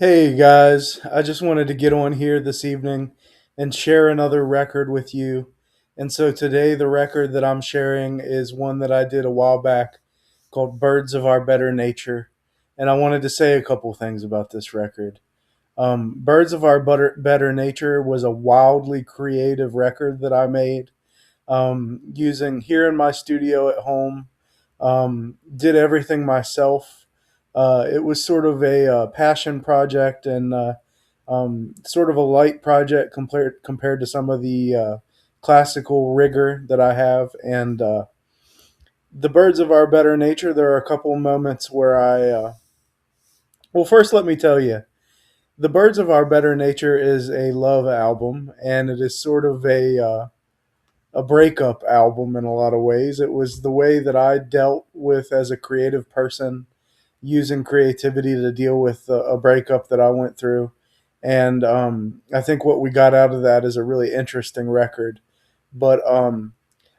Hey guys, I just wanted to get on here this evening and share another record with you. And so today, the record that I'm sharing is one that I did a while back called Birds of Our Better Nature. And I wanted to say a couple things about this record. Birds of Our Better Nature was a wildly creative record that I made using here in my studio at home. Did everything myself. It was sort of a passion project and sort of a light project compared to some of the classical rigor that I have. And the Birds of Our Better Nature, there are a couple moments where well, first, let me tell you. The Birds of Our Better Nature is a love album, and it is sort of a breakup album in a lot of ways. It was the way that I dealt with as a creative person, using creativity to deal with a breakup that I went through. And I think what we got out of that is a really interesting record. But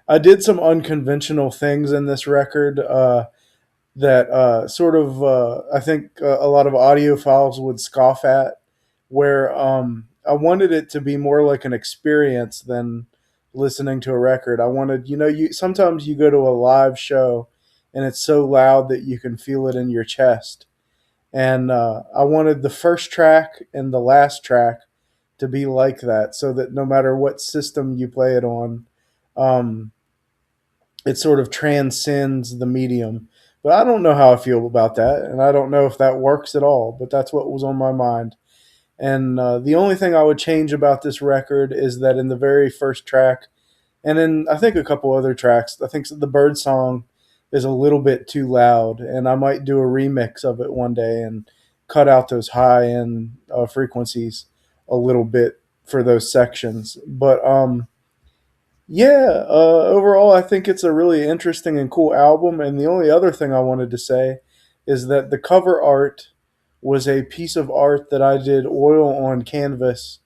I did some unconventional things in this record that sort of I think a lot of audiophiles would scoff at, where I wanted it to be more like an experience than listening to a record. I wanted, you sometimes you go to a live show and it's so loud that you can feel it in your chest. And I wanted the first track and the last track to be like that, so that no matter what system you play it on, um, it sort of transcends the medium. But I don't know how I feel about that, and I don't know if that works at all. But that's what was on my mind. And the only thing I would change about this record is that in the very first track, and then I think a couple other tracks, I think the bird song is a little bit too loud, and I might do a remix of it one day and cut out those high end frequencies a little bit for those sections. But yeah, overall, I think it's a really interesting and cool album. And the only other thing I wanted to say is that the cover art was a piece of art that I did oil on canvas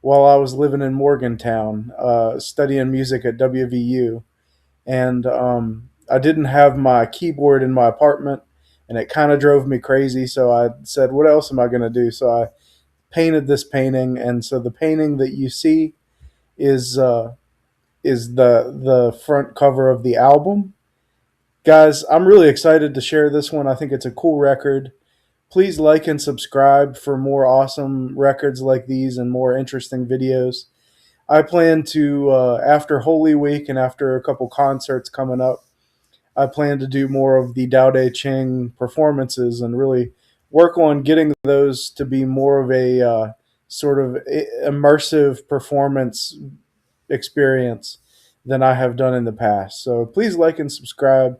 while I was living in Morgantown, studying music at WVU. And I didn't have my keyboard in my apartment, and it kind of drove me crazy. So I said, what else am I going to do? So I painted this painting. And so the painting that you see is. Is the front cover of the album. Guys, I'm really excited to share this one. I think it's a cool record. Please like and subscribe for more awesome records like these and more interesting videos. I plan to, after Holy Week and after a couple concerts coming up, I plan to do more of the Dao De Ching performances and really work on getting those to be more of a sort of immersive performance experience than I have done in the past. So please like and subscribe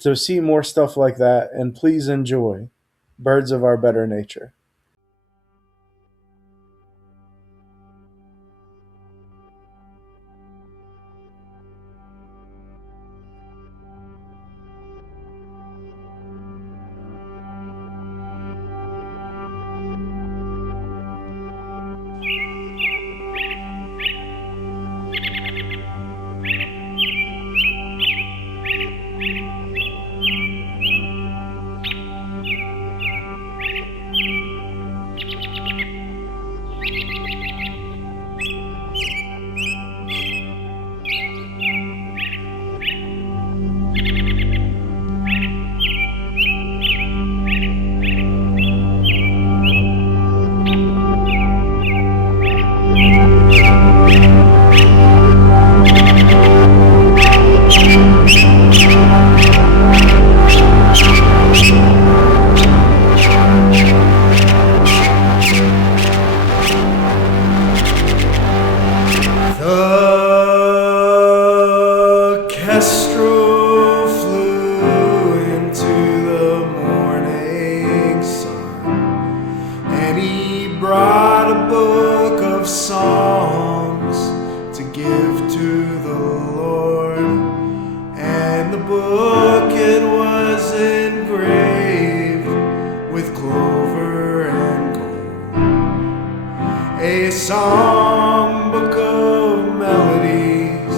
to see more stuff like that, and please enjoy Birds of Our Better Nature. The kestrel flew into the morning sun, and he brought a book of songs to give to the Lord. And the book, it was engraved with clover and gold, a songbook of melodies,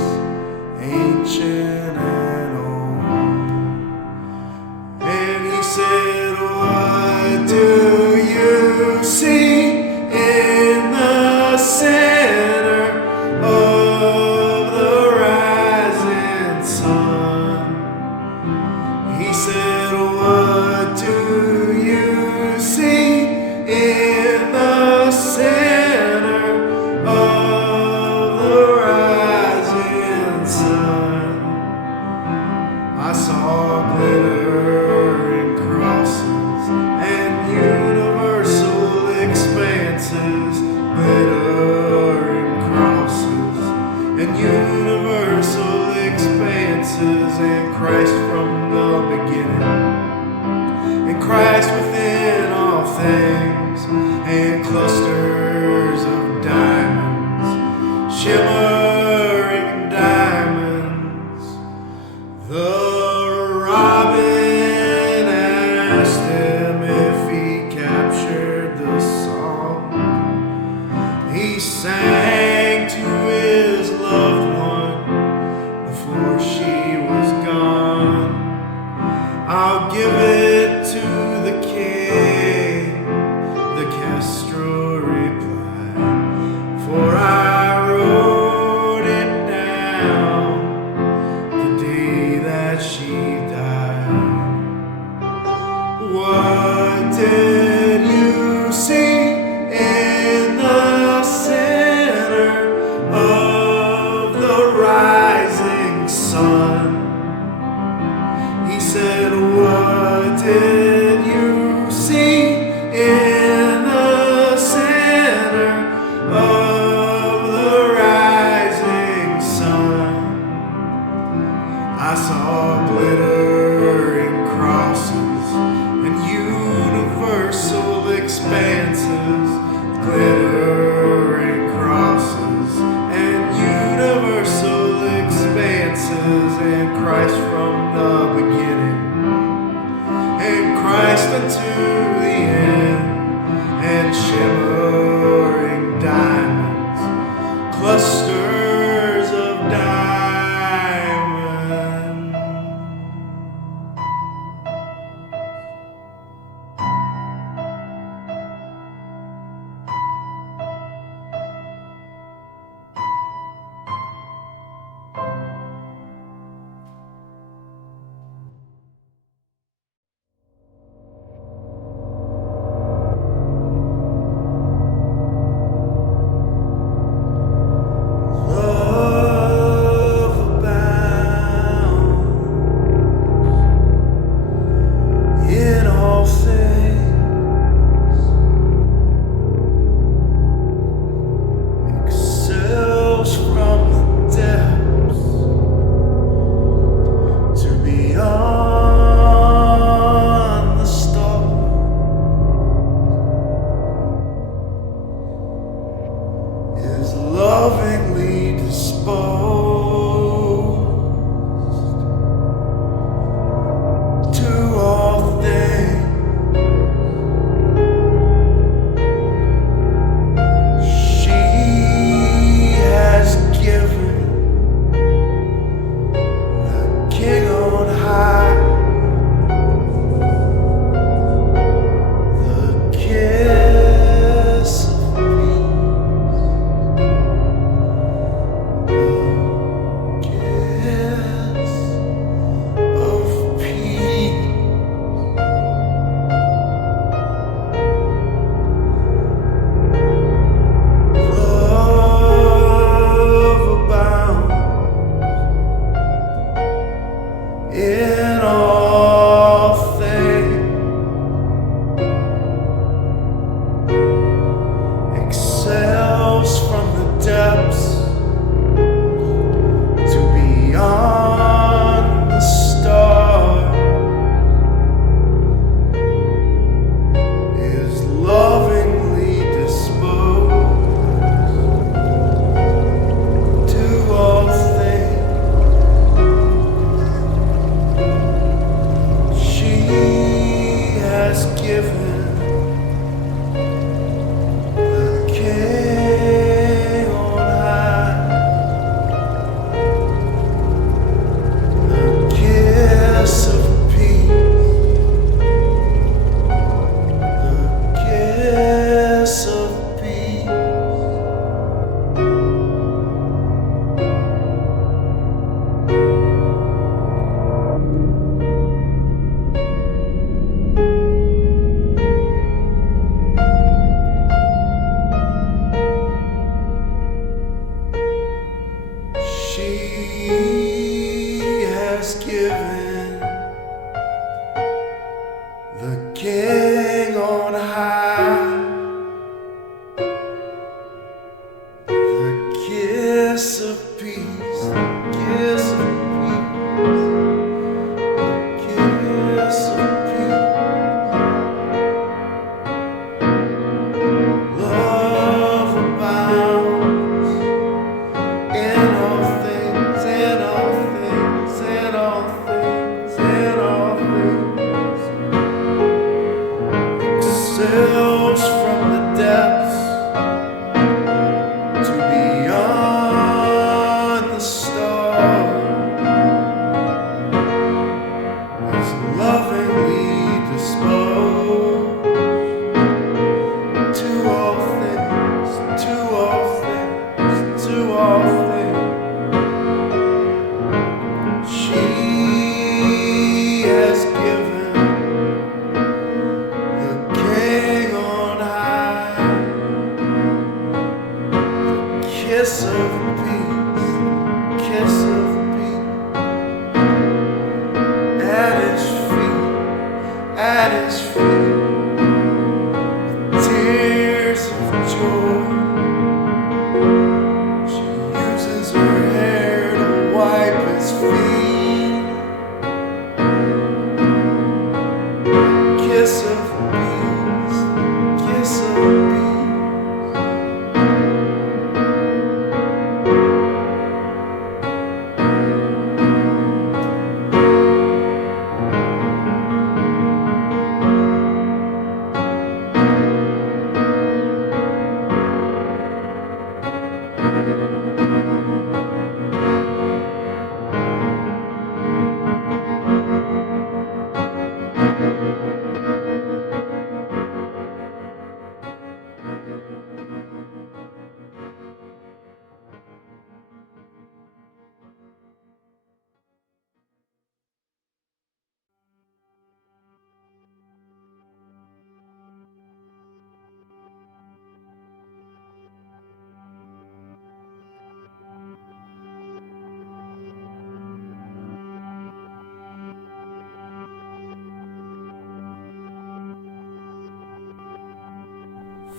ancient and old. And he said, what do you see? he sang to his loved one before she was gone. I'll give it to the king, the Kestrel replied, for I wrote it down the day that she died. What did you see in the center?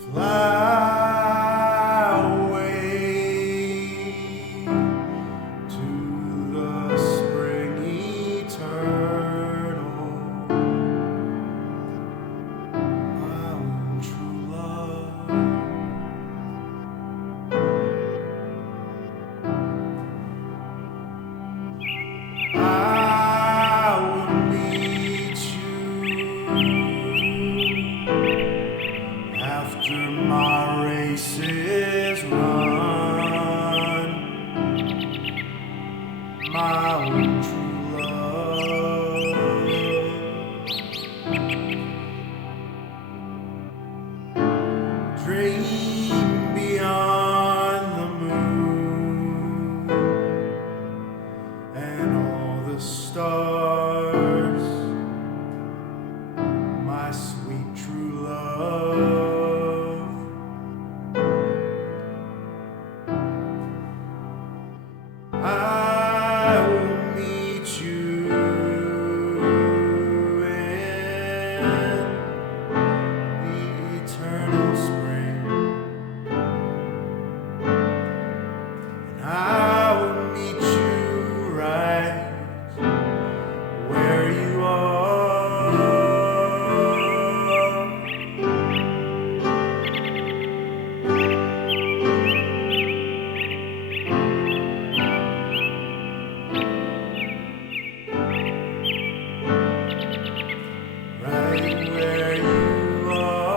Fly away to the spring eternal, my own true love. I will meet you after my race is run, my own true love. Dream beyond the moon and all the stars, my sweet true love. I will meet you in the eternal spring, and I will meet you right where you are. Right where you are.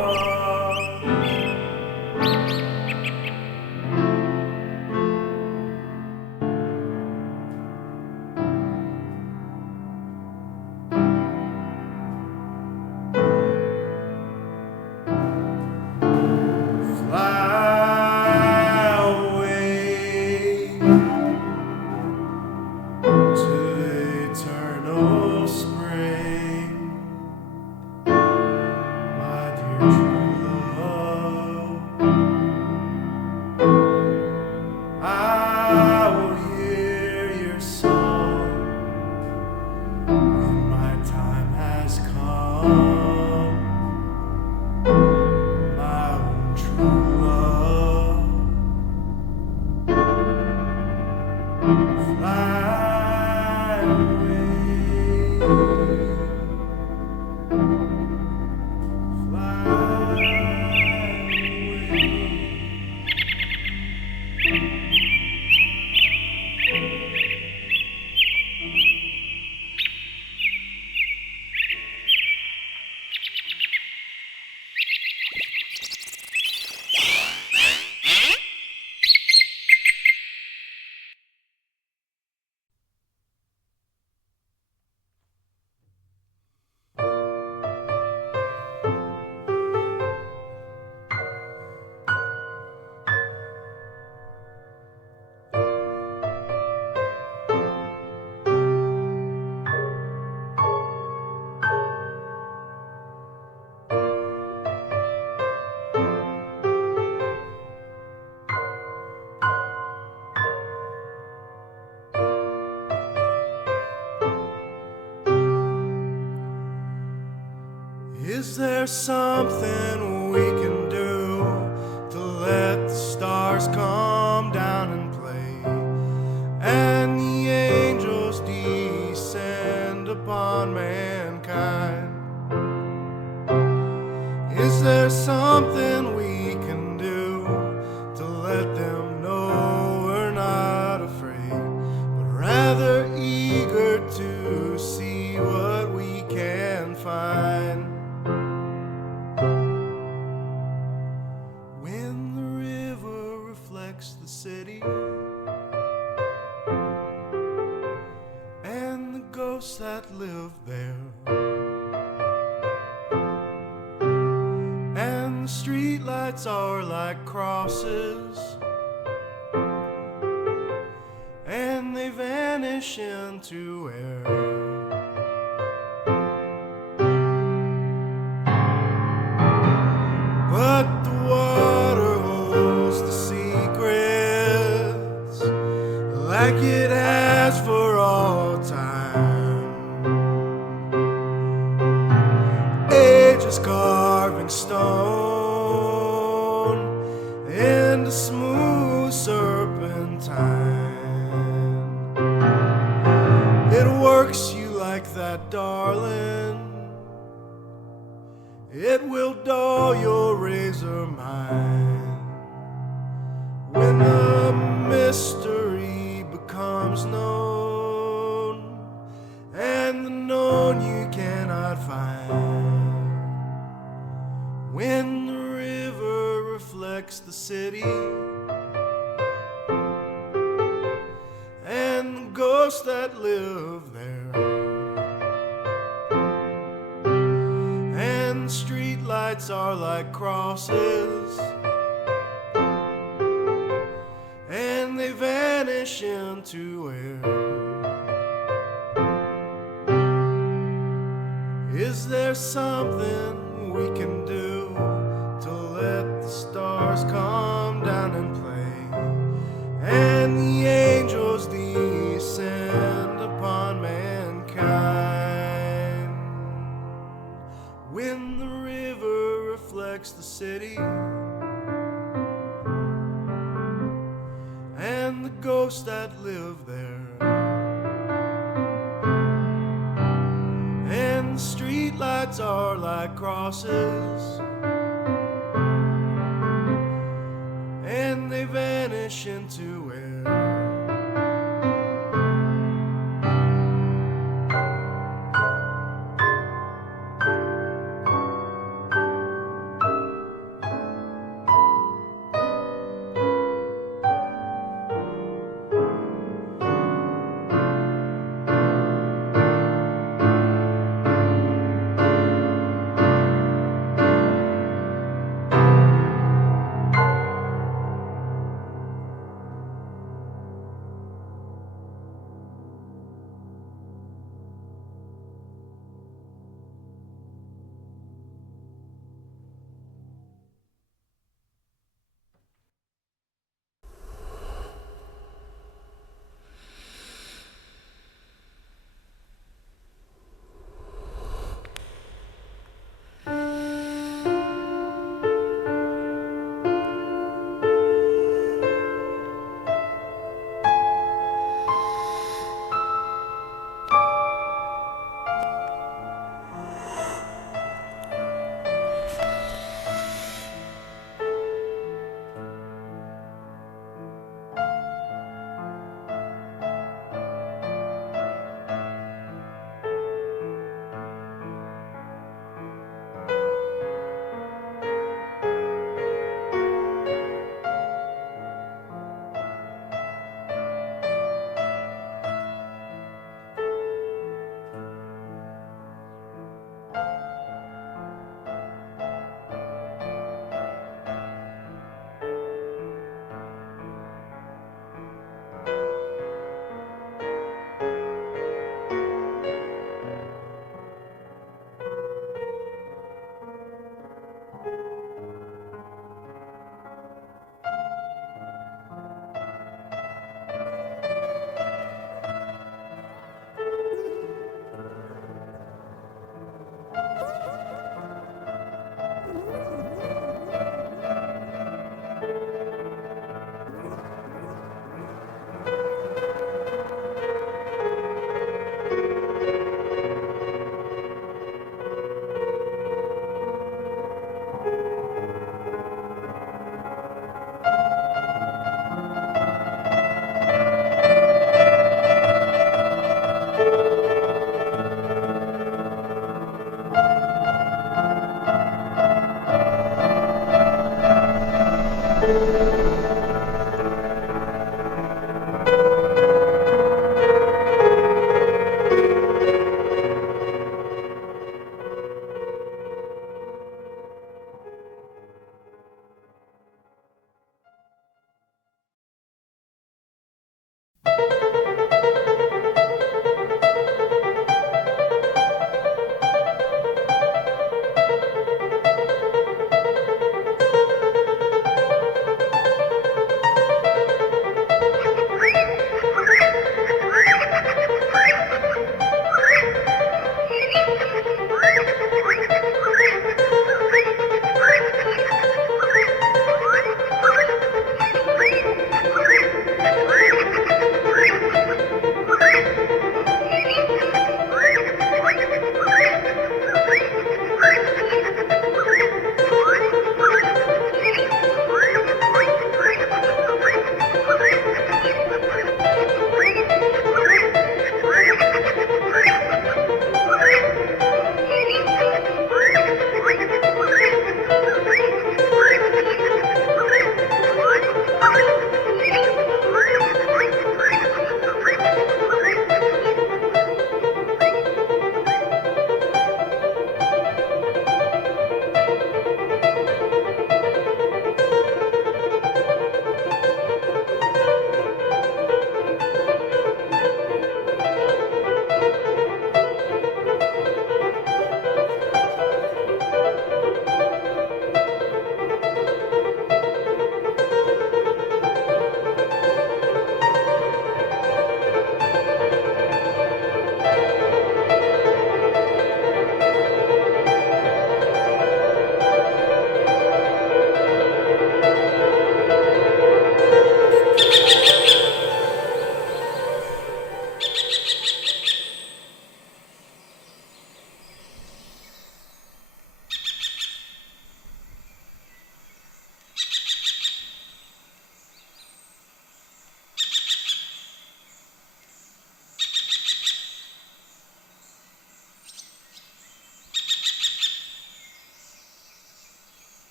Fly away to the eternal spring, my dear true love. I will hear your song when my time has come, my own true love. Fly away, fly Is there something we can do to let the stars come down and play, and the angels descend upon mankind? Is there something we can do to let them know we're not afraid, but rather eager to see what we can find? When the river reflects the city and the ghosts that live there, and the streetlights are like crosses, and they vanish into air. But the water holds the secrets like it has for all time. Ages carving stone, and the rain falls down, and the days are mine. When the mystery becomes known, and the known you cannot find. When the river reflects the city, and the ghosts that live there, and street lights are like crosses, and they vanish into air. Is there something we can do to let the stars come down and play, and the angels descend upon mankind? When the river reflects the city, and the ghosts that live there, and the street lights are like crosses, and they vanish into air.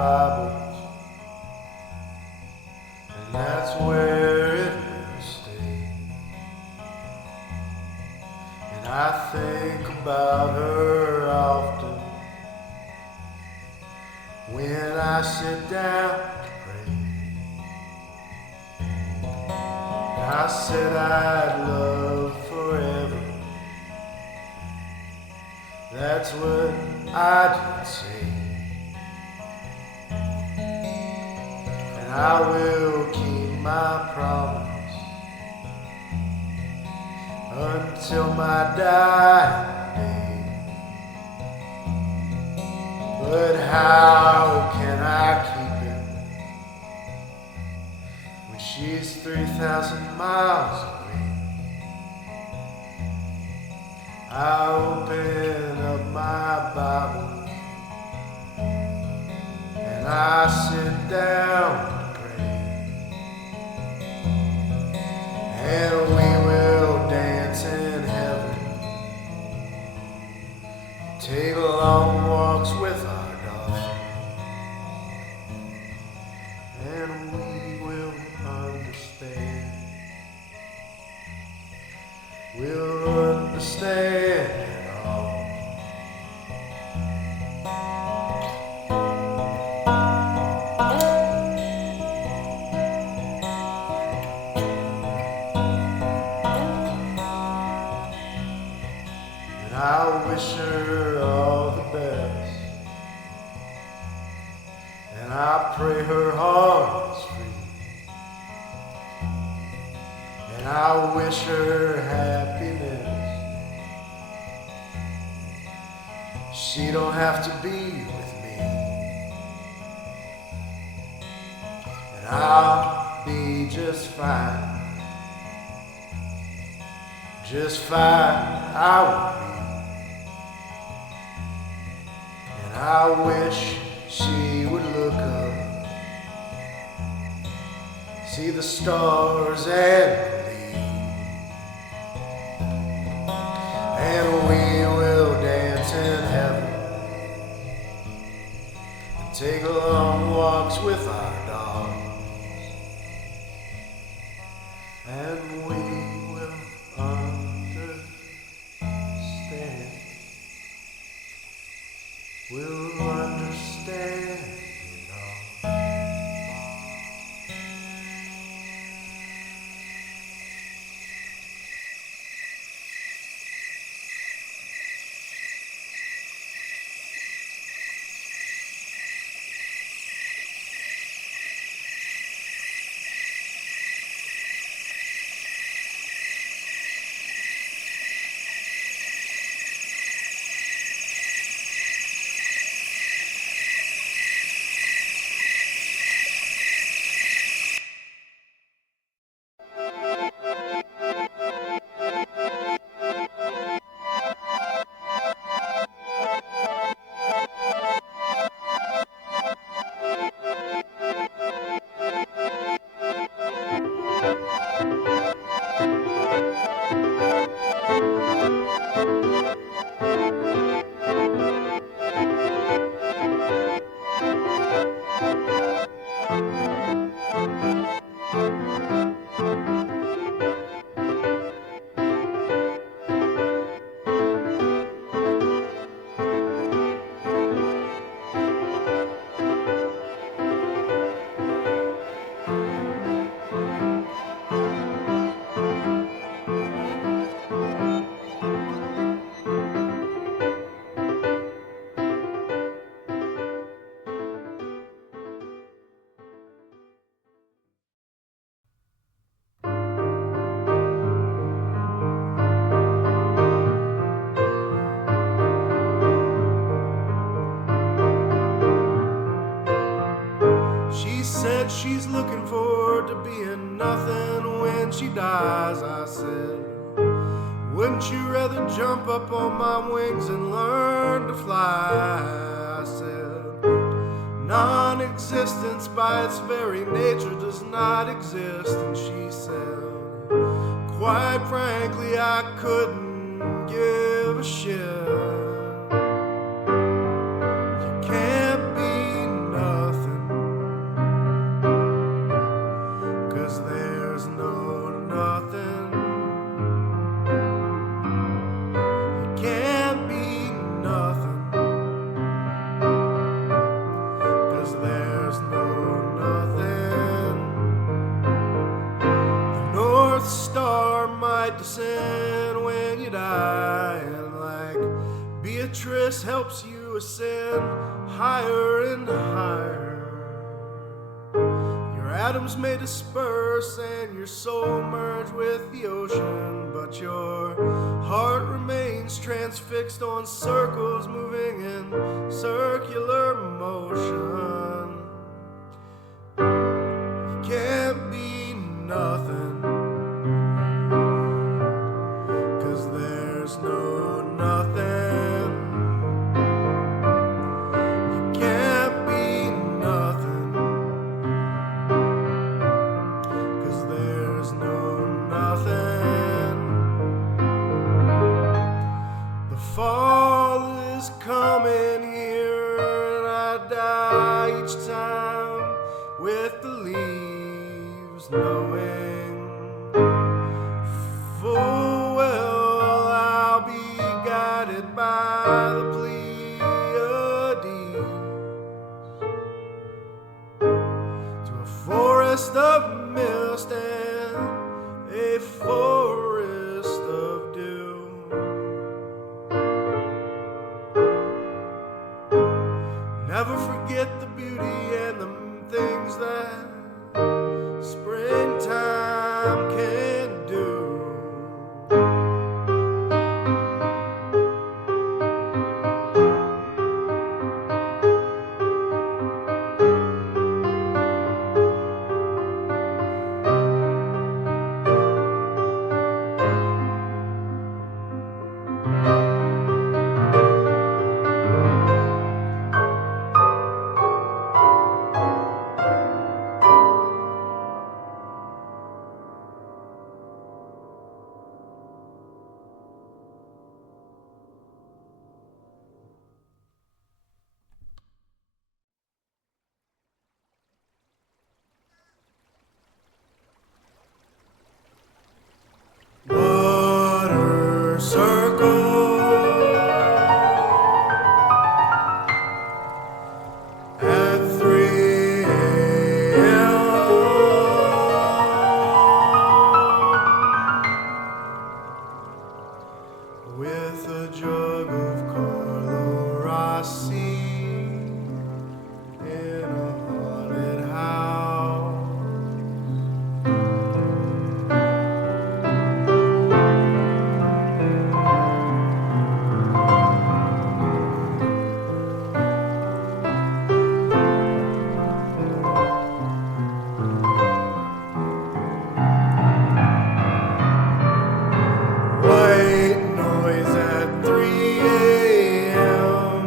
Bibles, and that's where it will stay. And I think about her often when I sit down to pray. And I said I'd love forever. That's what I did say. And I will keep my promise until my dying day. But how can I keep it when she's 3,000 miles away? I open up my Bible and I sit down to pray, and we will dance in heaven, take long walks with our dog, and we will understand. We'll understand it all. And I wish her all the best, and I pray her heart is free. And I wish her happiness. She don't have to be with me, and I'll be just fine. Just fine, I will be. And I wish she would look up, see the stars and and we will dance in heaven and take long walks with our dogs, and we will understand. We'll understand, you know. She said she's looking forward to being nothing when she dies. I said, wouldn't you rather jump up on my wings and learn to fly? I said, non-existence by its very nature does not exist. And she said, quite frankly, I couldn't give a shit. You can't be nothing something when you die, and like Beatrice helps you ascend higher and higher. Your atoms may disperse and your soul merge with the ocean, but your heart remains transfixed on circles moving in circular motion. You can't be nothing, 'cause there's no nothing. You can't be nothing, 'cause there's no nothing. The fall is coming here, and I die each time with the leaves, knowing full well I'll be guided by the Pleiades to a forest of mist and a forest of dew. Never forget the beauty and the things that springtime can do. Water circle at 3 a.m. with a jug of Carlo Rossi in a haunted house. White noise at 3 a.m.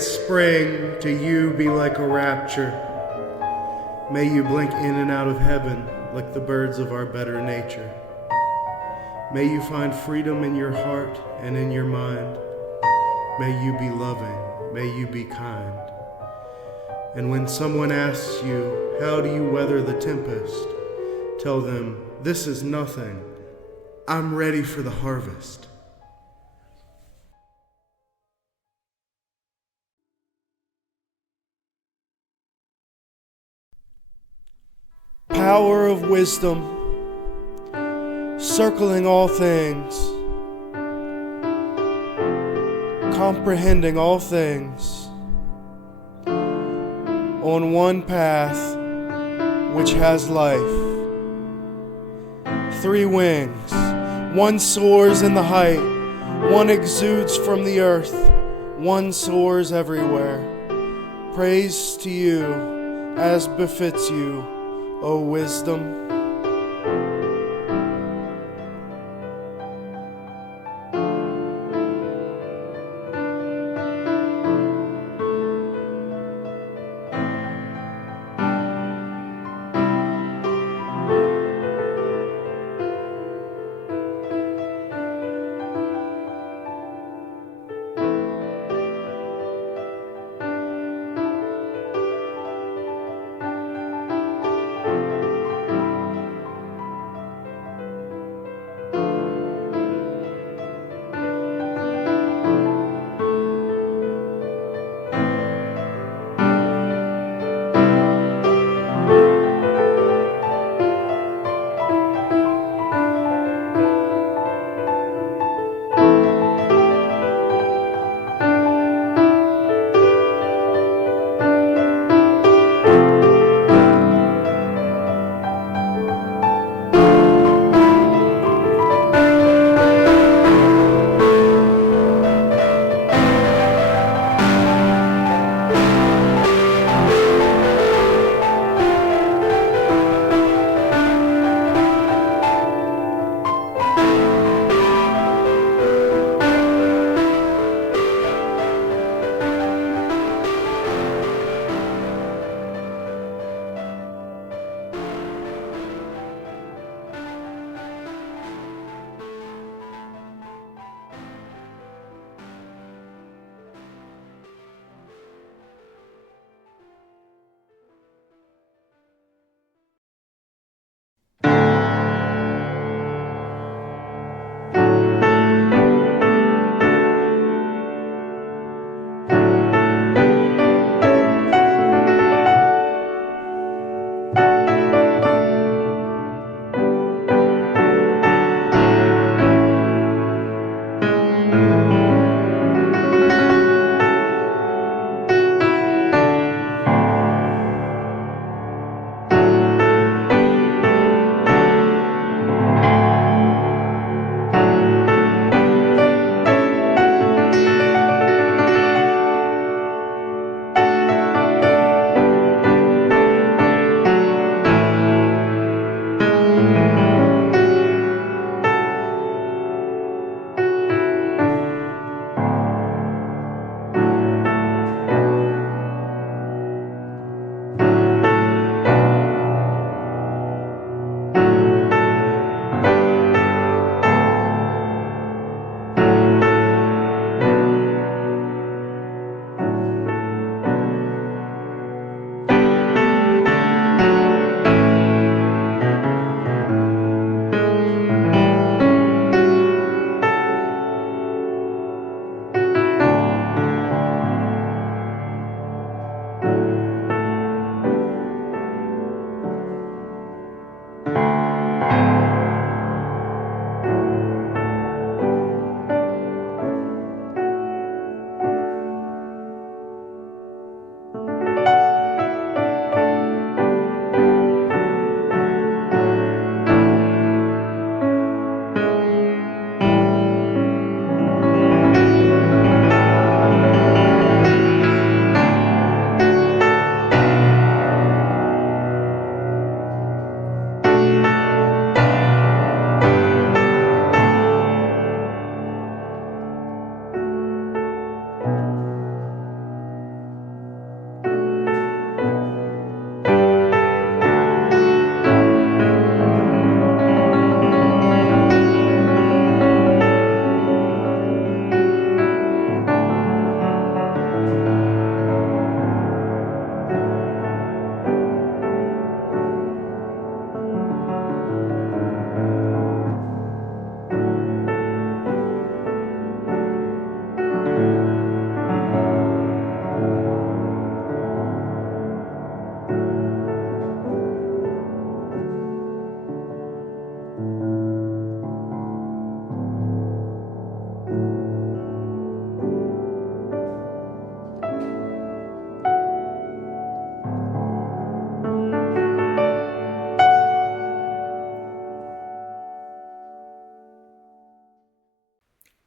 spring to you be like a rapture. May you blink in and out of heaven like the birds of our better nature. May you find freedom in your heart and in your mind. May you be loving. May you be kind. And when someone asks you, how do you weather the tempest? Tell them, this is nothing. I'm ready for the harvest. Power of wisdom, circling all things, comprehending all things, on one path which has life. 3 wings, one soars in the height, one exudes from the earth, one soars everywhere. Praise to you as befits you, O wisdom.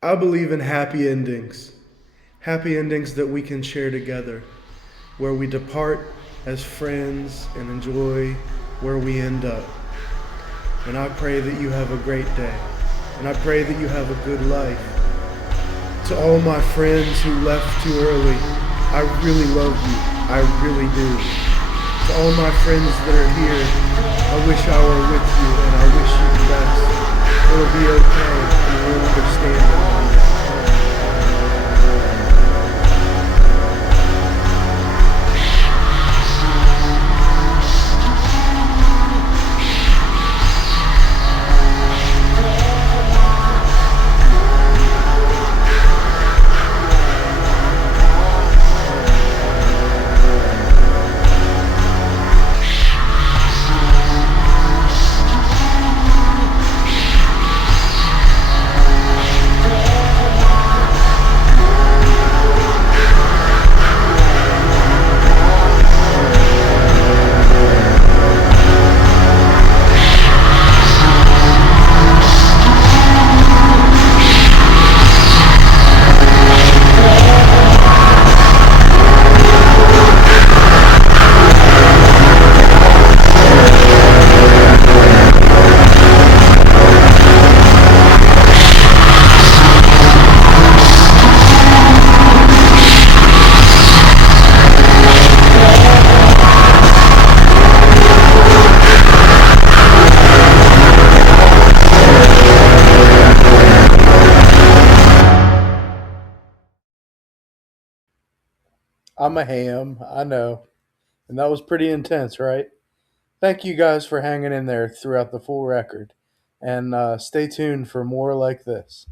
I believe in happy endings that we can share together, where we depart as friends and enjoy where we end up. And I pray that you have a great day. And I pray that you have a good life. To all my friends who left too early, I really love you. I really do. To all my friends that are here, I wish I were with you and I wish you the best. It'll be okay and we'll understand it one day. I'm a ham, I know. And that was pretty intense, right? Thank you guys for hanging in there throughout the full record. And stay tuned for more like this.